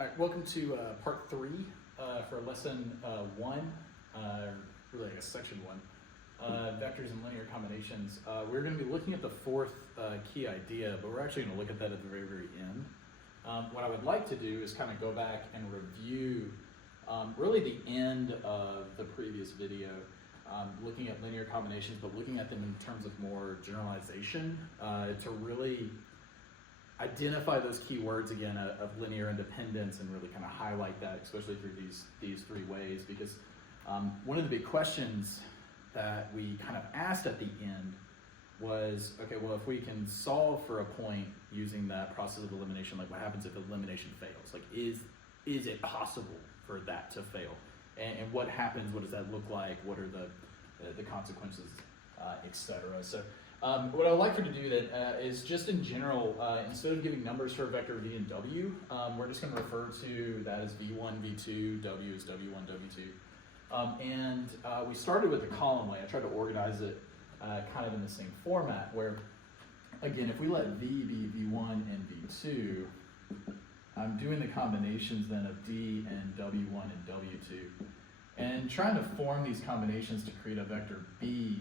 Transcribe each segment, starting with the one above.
All right, welcome to part 3 for lesson 1, really I guess section 1, vectors and linear combinations. We're going to be looking at the fourth key idea, but we're actually going to look at that at the very, very end. What I would like to do is kind of go back and review really the end of the previous video, looking at linear combinations, but looking at them in terms of more generalization to really identify those key words again of linear independence and really kind of highlight that, especially through these 3 ways, because one of the big questions that we kind of asked at the end was, okay, well, if we can solve for a point using that process of elimination, like what happens if elimination fails? Like, is it possible for that to fail? And what happens, what does that look like? What are the consequences, etc. So what I would like for you to do then is just in general, instead of giving numbers for a vector v and w, we're just going to refer to that as v1, v2, w is w1, w2. And we started with the column way. I tried to organize it kind of in the same format where, again, if we let v be v1 and v2, I'm doing the combinations then of d and w1 and w2. And trying to form these combinations to create a vector b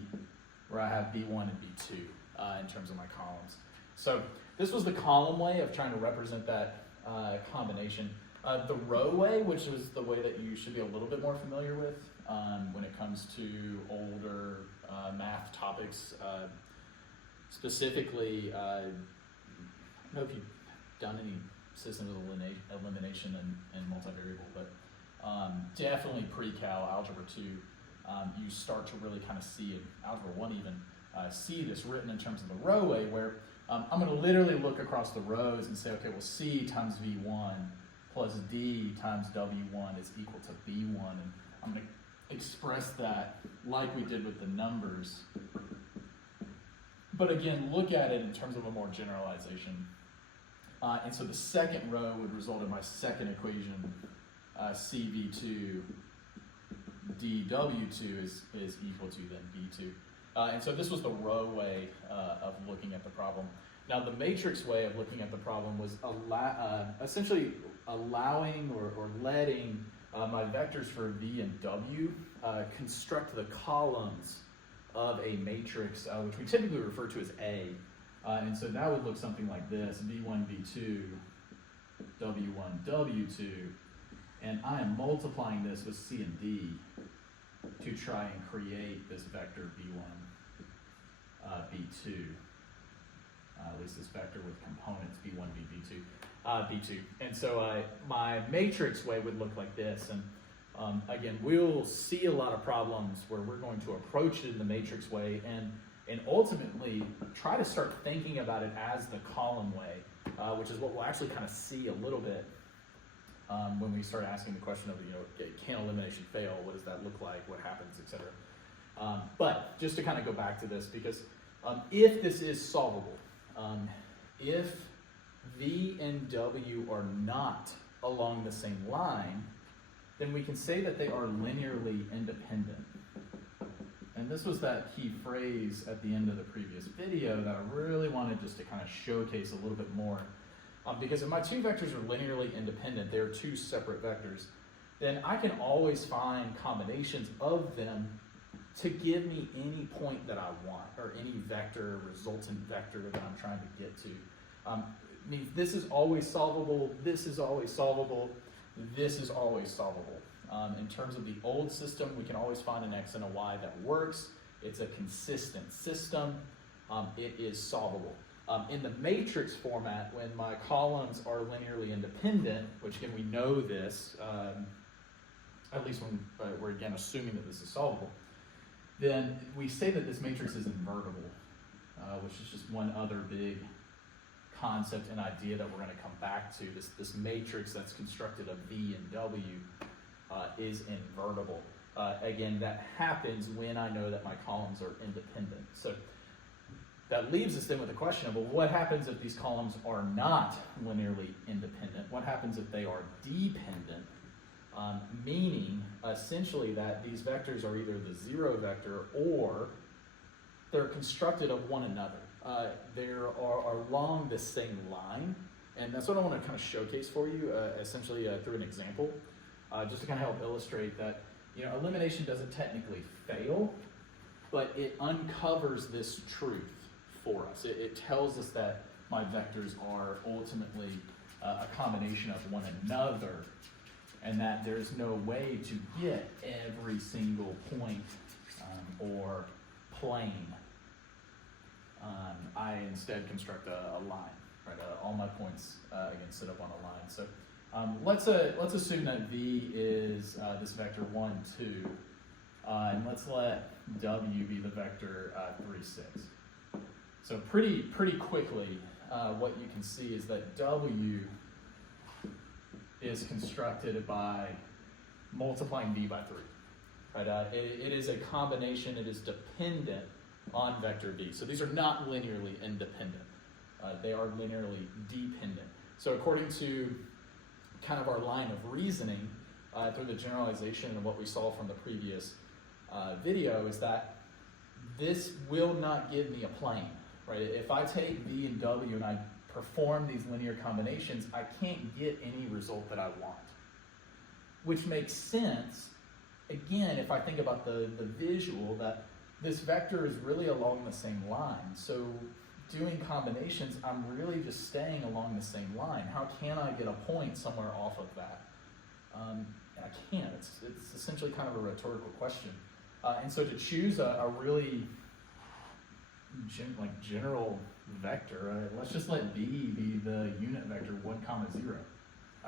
where I have b1 and b2 in terms of my columns. So this was the column way of trying to represent that combination. The row way, which was the way that you should be a little bit more familiar with when it comes to older math topics. Specifically, I don't know if you've done any systems of elimination and multivariable, but definitely pre-cal, algebra 2, you start to really kind of see, in algebra 1 even, see this written in terms of the row way, where I'm going to literally look across the rows and say, okay, well, C times V1 plus D times W1 is equal to B1, and I'm going to express that like we did with the numbers. But again, look at it in terms of a more generalization. And so the second row would result in my second equation, CV2 dW2 is equal to then B2. And so this was the row way of looking at the problem. Now the matrix way of looking at the problem was essentially allowing or letting my vectors for V and W construct the columns of a matrix, which we typically refer to as A. And so that would look something like this: V1, V2, W1, W2. And I am multiplying this with C and D to try and create this vector B1, B2, at least this vector with components B1, B2, B2. And so my matrix way would look like this. And again, we'll see a lot of problems where we're going to approach it in the matrix way and ultimately try to start thinking about it as the column way, which is what we'll actually kind of see a little bit when we start asking the question of, can elimination fail? What does that look like? What happens, etc. But just to kind of go back to this, because if this is solvable, if V and W are not along the same line, then we can say that they are linearly independent. And this was that key phrase at the end of the previous video that I really wanted just to kind of showcase a little bit more. Because if my 2 vectors are linearly independent, they're 2 separate vectors, then I can always find combinations of them to give me any point that I want, or any vector, resultant vector that I'm trying to get to. Means this is always solvable, this is always solvable, this is always solvable. In terms of the old system, we can always find an X and a Y that works. It's a consistent system. It is solvable. In the matrix format, when my columns are linearly independent, which again we know this, at least when we're again assuming that this is solvable, then we say that this matrix is invertible, which is just one other big concept and idea that we're going to come back to. This matrix that's constructed of V and W is invertible. Again, that happens when I know that my columns are independent. So that leaves us then with the question of, well, what happens if these columns are not linearly independent? What happens if they are dependent? Meaning, essentially, that these vectors are either the 0 vector or they're constructed of one another. They are along the same line, And that's what I want to kind of showcase for you, essentially through an example, just to kind of help illustrate that, elimination doesn't technically fail, but it uncovers this truth for us. It tells us that my vectors are ultimately a combination of one another, and that there's no way to get every single point or plane. I instead construct a line, right? All my points again sit up on a line. So let's assume that V is this vector 1, 2, and let's let W be the vector 3, 6. So pretty quickly, what you can see is that W is constructed by multiplying V by 3. Right? It is a combination. It is dependent on vector V. So these are not linearly independent. They are linearly dependent. So according to kind of our line of reasoning through the generalization of what we saw from the previous video is that this will not give me a plane. Right? If I take V and W and I perform these linear combinations, I can't get any result that I want. Which makes sense, again, if I think about the visual, that this vector is really along the same line. So doing combinations, I'm really just staying along the same line. How can I get a point somewhere off of that? I can't. It's essentially kind of a rhetorical question. And so to choose a really general vector, let's just let B be the unit vector 1, 0.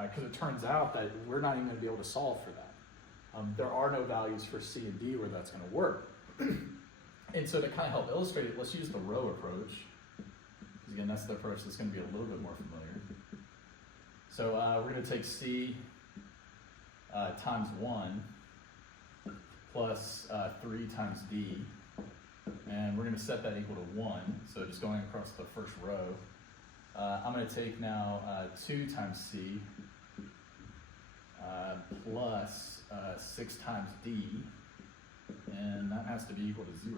Because it turns out that we're not even going to be able to solve for that. There are no values for C and D where that's going to work. And so to kind of help illustrate it, let's use the row approach. Because again, that's the approach that's going to be a little bit more familiar. So we're going to take C times 1 plus 3 times D. And we're going to set that equal to 1. So just going across the first row. I'm going to take now 2 times C plus 6 times D. And that has to be equal to 0.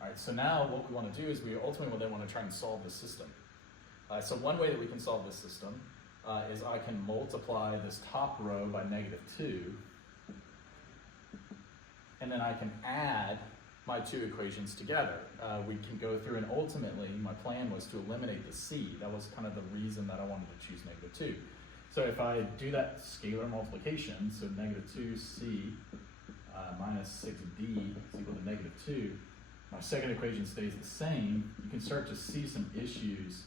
All right, so now what we want to do is we ultimately then want to try and solve the system. So one way that we can solve this system is I can multiply this top row by -2, and then I can add my 2 equations together. We can go through, and ultimately my plan was to eliminate the C. That was kind of the reason that I wanted to choose -2. So if I do that scalar multiplication, so -2C minus 6D is equal to -2, my second equation stays the same. You can start to see some issues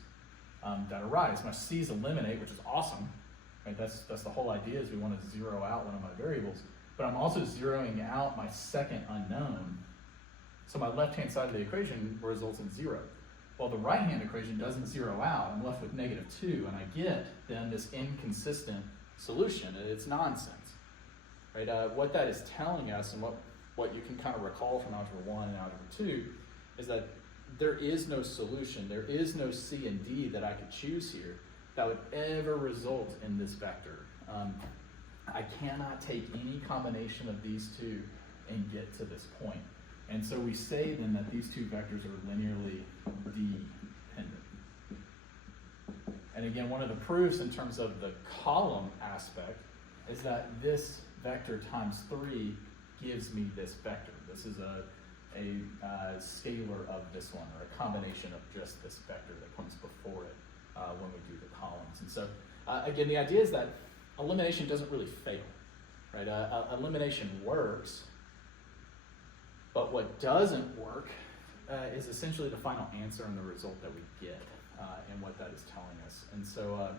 that arise. My C's eliminate, which is awesome. Right? That's the whole idea, is we want to zero out one of my variables. But I'm also zeroing out my second unknown. So my left-hand side of the equation results in 0. Well, the right-hand equation doesn't zero out. I'm left with -2, and I get then this inconsistent solution. It's nonsense. Right? What that is telling us, and what you can kind of recall from Algebra 1 and Algebra 2, is that there is no solution. There is no C and D that I could choose here that would ever result in this vector. I cannot take any combination of these two and get to this point. And so we say then that these two vectors are linearly dependent. And again, one of the proofs in terms of the column aspect is that this vector times 3 gives me this vector. This is a scalar of this one, or a combination of just this vector that comes before it when we do the columns. And so again, the idea is that elimination doesn't really fail, right? Elimination works, but what doesn't work is essentially the final answer and the result that we get, and what that is telling us. And so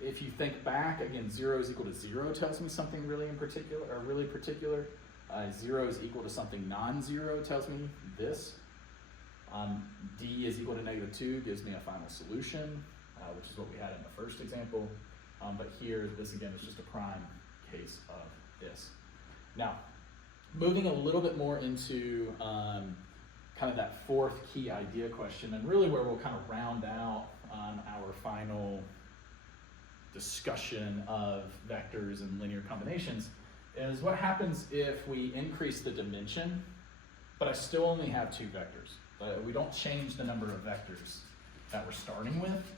if you think back, again, 0 is equal to 0 tells me something really particular. 0 is equal to something non-zero tells me this. D is equal to -2 gives me a final solution, which is what we had in the first example. But here, this again is just a prime case of this. Now, moving a little bit more into kind of that fourth key idea question, and really where we'll kind of round out our final discussion of vectors and linear combinations, is what happens if we increase the dimension, but I still only have 2 vectors. We don't change the number of vectors that we're starting with.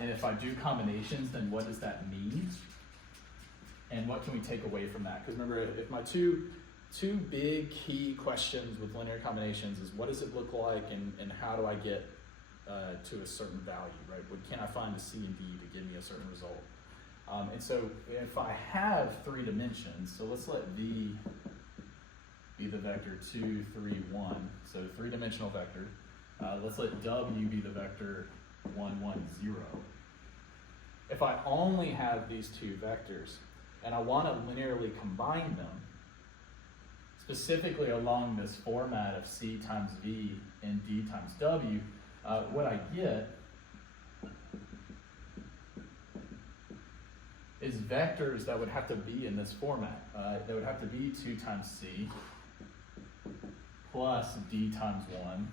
And if I do combinations, then what does that mean? And what can we take away from that? Because remember, if my two big key questions with linear combinations is what does it look like and how do I get to a certain value, right? What can I find a C and D to give me a certain result? And so if I have 3 dimensions, so let's let V be the vector 2, 3, 1, so 3-dimensional vector. Let's let W be the vector 1, 1, 0. If I only have these 2 vectors and I want to linearly combine them, specifically along this format of C times V and D times W, what I get is vectors that would have to be in this format. That would have to be 2 times C plus D times 1.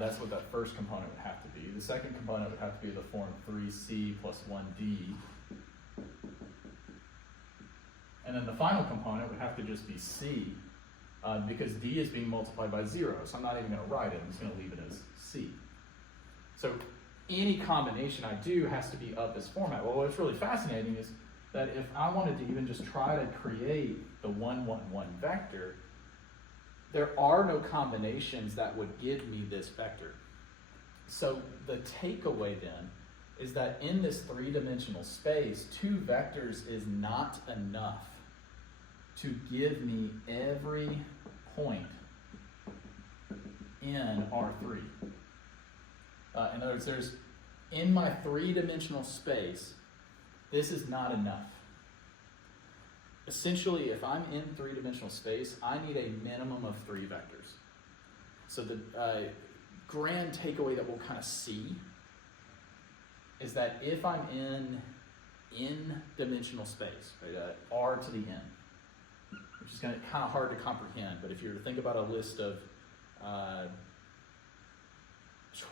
That's what that first component would have to be. The second component would have to be the form 3C plus 1D. And then the final component would have to just be C, because D is being multiplied by 0, so I'm not even going to write it, I'm just going to leave it as C. So any combination I do has to be of this format. Well, what's really fascinating is that if I wanted to even just try to create the 1, 1, 1 vector, there are no combinations that would give me this vector. So the takeaway then is that in this 3-dimensional space, 2 vectors is not enough to give me every point in R3. In other words, in my 3-dimensional space, this is not enough. Essentially, if I'm in 3-dimensional space, I need a minimum of 3 vectors. So the grand takeaway that we'll kind of see is that if I'm in n-dimensional space, right, R to the n, which is kind of hard to comprehend, but if you were to think about a list of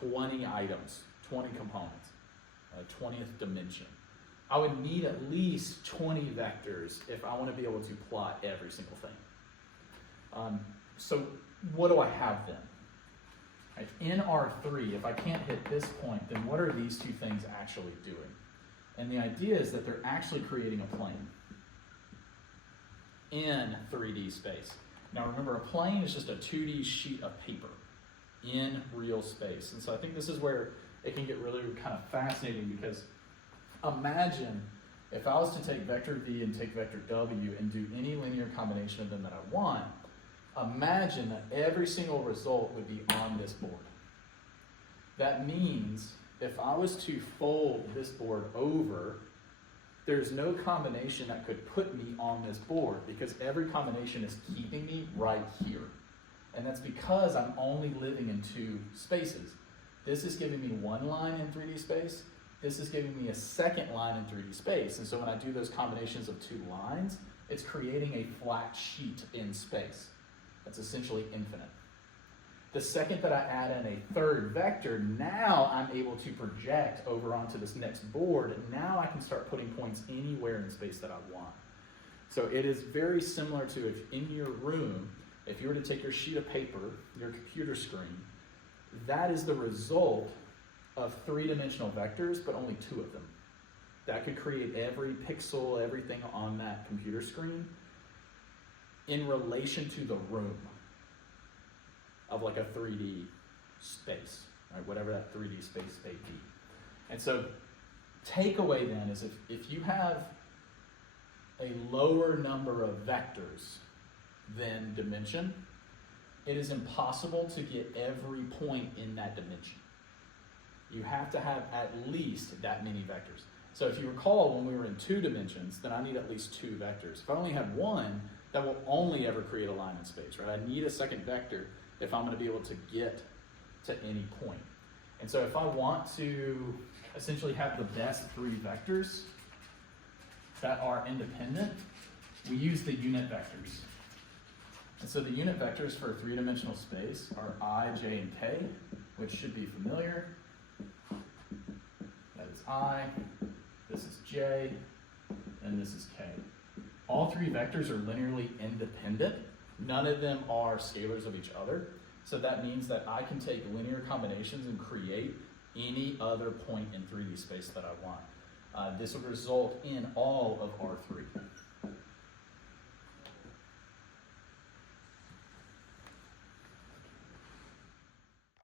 20 items, 20 components, 20th dimension, I would need at least 20 vectors if I want to be able to plot every single thing. So what do I have then? Right, in R3, if I can't hit this point, then what are these 2 things actually doing? And the idea is that they're actually creating a plane in 3D space. Now remember, a plane is just a 2D sheet of paper in real space. And so I think this is where it can get really kind of fascinating, because imagine if I was to take vector V and take vector W and do any linear combination of them that I want, imagine that every single result would be on this board. That means if I was to fold this board over, there's no combination that could put me on this board, because every combination is keeping me right here. And that's because I'm only living in 2 spaces. This is giving me 1 line in 3D space. This is giving me a second line in 3D space. And so when I do those combinations of 2 lines, it's creating a flat sheet in space. That's essentially infinite. The second that I add in a 3rd vector, now I'm able to project over onto this next board, and now I can start putting points anywhere in space that I want. So it is very similar to if in your room, if you were to take your sheet of paper, your computer screen, that is the result of 3-dimensional vectors, but only 2 of them. That could create every pixel, everything on that computer screen in relation to the room of like a 3D space, right? Whatever that 3D space may be. And so takeaway then is if you have a lower number of vectors than dimension, it is impossible to get every point in that dimension. You have to have at least that many vectors. So if you recall, when we were in 2 dimensions, then I need at least 2 vectors. If I only have 1, that will only ever create a line in space, right? I need a second vector if I'm going to be able to get to any point. And so if I want to essentially have the best 3 vectors that are independent, we use the unit vectors. And so the unit vectors for a 3-dimensional space are I, J, and K, which should be familiar. That is I, this is J, and this is K. All 3 vectors are linearly independent. None of them are scalars of each other. So that means that I can take linear combinations and create any other point in 3D space that I want. This would result in all of R3.